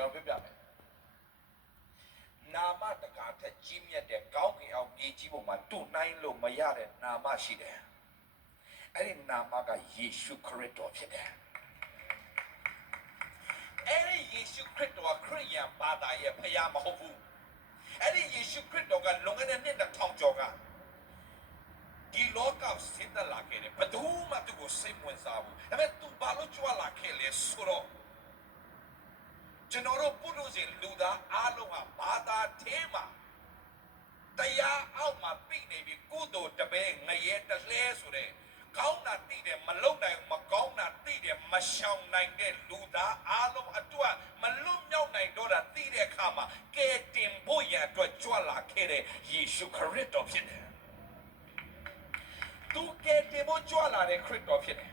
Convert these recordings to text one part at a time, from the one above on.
ကျွန်တော်ပြပြမယ်နာမတကာထက်ကြီးမြတ်တဲ့ကောင်းကင်အောင်မြေကြီးပေါ်မှာတူနိုင်လို့မရတဲ့နာမရှိတယ်အဲ့ဒီနာမကယေရှုခရစ်တော်ဖြစ်တယ်အဲ့ဒီယေရှုခရစ်တော်ကခရစ်ယာန်ဘာသာရဲ့ဖခင်မဟုတ်ဘူးအဲ့ဒီယေရှုခရစ်တော်ကလွန်ခဲ့တဲ့နှစ်2000ကျော်ကဒီလောကဆင်းသက်လာခဲ့တယ်ဘယ်သူမှသူ့ကိုစိတ်ဝင်စားဘူးဒါပေမဲ့သူဘာလို့ကြွလာခဲ့လဲဆိုတော့ကျွန်တော်တို့ပုရုဇဉ်လူသားအားလုံးဟာဘာသာထဲမှာတရားအောက်မှာပြိနေပြီးကုသိုလ်တပည့်ငရဲတလဲဆိုတဲ့ကောင်းတာသိတယ်မလုံနိုင်မကောင်းတာသိတယ်မရှောင်နိုင်တဲ့လူသားအားလုံးအတွက်မလွတ်မြောက်နိုင်တော့တာသိတဲ့အခါမှာကဲတင်ဖို့ရအတွက်ကြွလာခဲ့တဲ့ယေရှုခရစ်တော်ဖြစ်တယ်သူကဲတင်ဖို့ကြွလာတဲ့ခရစ်တော်ဖြစ်တယ်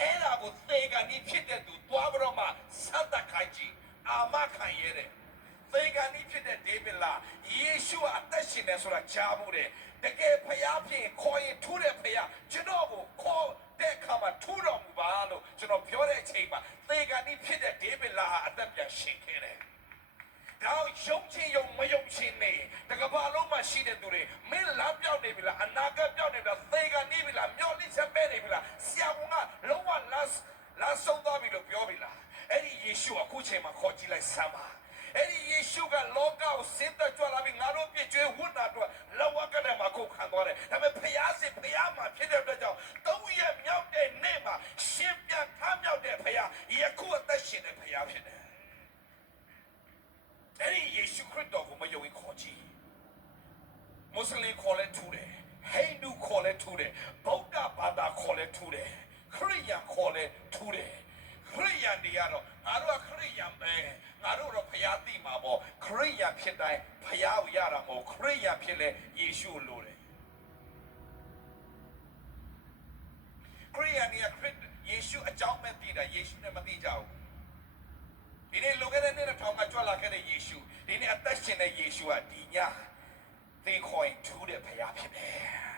အဲ့ဒါကိုသေကန်ကြီးဖြစ်တဲ့သူသွားပြီးတော့မှဆက်သက်ခိုင်းကြည့်အာမခံရတဲ့သေကန်ကြီးဖြစ်တဲ့ဒေးဗစ်လားယေရှုအသက်ရှင်တယ်ဆိုတာကြားမှုတယ်တကယ်ဖျားဖြစ်ခေါ်ရင်ထူးတဲ့ဖျားကျွန်တော်ကိုခေါ်တဲ့အခါမှာထူးတော်မူပါလို့ကျွန်တော်ပြောတဲ့အချိန်မှာသေကန်ကြီးဖြစ်တဲ့ဒေးဗစ်လားအသက်ပြန်ရှင်ခဲ့တယ်ဒါယုံချင်းယုံမယုံချင်းနေတကဘာလုံးမှာရှိတဲ့သူတွေမင်းလားပြောင်းနေပြီလားအနာဂတ်ပြောင်းနေပြီလားသေကန်နေပြီလားမျောလိချက်ပဲနေပြီလားဆရာကလုံးဝလာဆုံးသွားပြီလို့ပြောပြီလားအဲ့ဒီယေရှုအခုချိန်မှာခေါ်ကြည့်လိုက်စမ်းပါအဲ့ဒီယေရှုကလောကကိုစင်သက်ကြွလာပြီးငါတို့ပြည့်ကျွေးဝတ်တာတော့လောကနဲ့မှာကိုခံသွားတယ်ဒါပေမဲ့ဖျားစစ်ဖျားမှာဖြစ်တဲ့အတွက်ကြောင့်သုံးရက်မြောက်တဲ့နေ့မှာရှင်ပြန်ထမြောက်တဲ့ဖျားယခုအသက်ရှင်တဲ့ဖျားဖြစ်တယ်အဲ့ဒီယေရှုခရစ်တော်ကိုမယုံရင်ခေါ်ကြည့်မွတ်စလင်ခေါ်လဲထူတယ်ဟိန္ဒူခေါ်လဲထူတယ်ဗုဒ္ဓဘာသာခေါ်လဲထူတယ်ခရစ်ယာန်ခေါ်လဲထူတယ်ခရစ်ယာန်တွေကတော့ငါတို့ကခရစ်ယာန်ပဲငါတို့တော့ဖျားသိမှာပေါ့ခရစ်ယာန်ဖြစ်တိုင်းဖျားကိုရတာမဟုတ်ခရစ်ယာန်ဖြစ်လဲယေရှုလိုတယ်ခရစ်ယာန်တွေကယေရှုအကြောင်းမဲ့သိတာယေရှုနဲ့မသိကြဘူးဒီနေ့လောကရဲ့နေ့ထောင်ကကြွလာခဲ့တဲ့ယေရှုဒီနေ့အသက်ရှင်တဲ့ယေရှုကဒီညသင်ခေါ်ရင်ထူးတဲ့ဖျားဖြစ်တယ်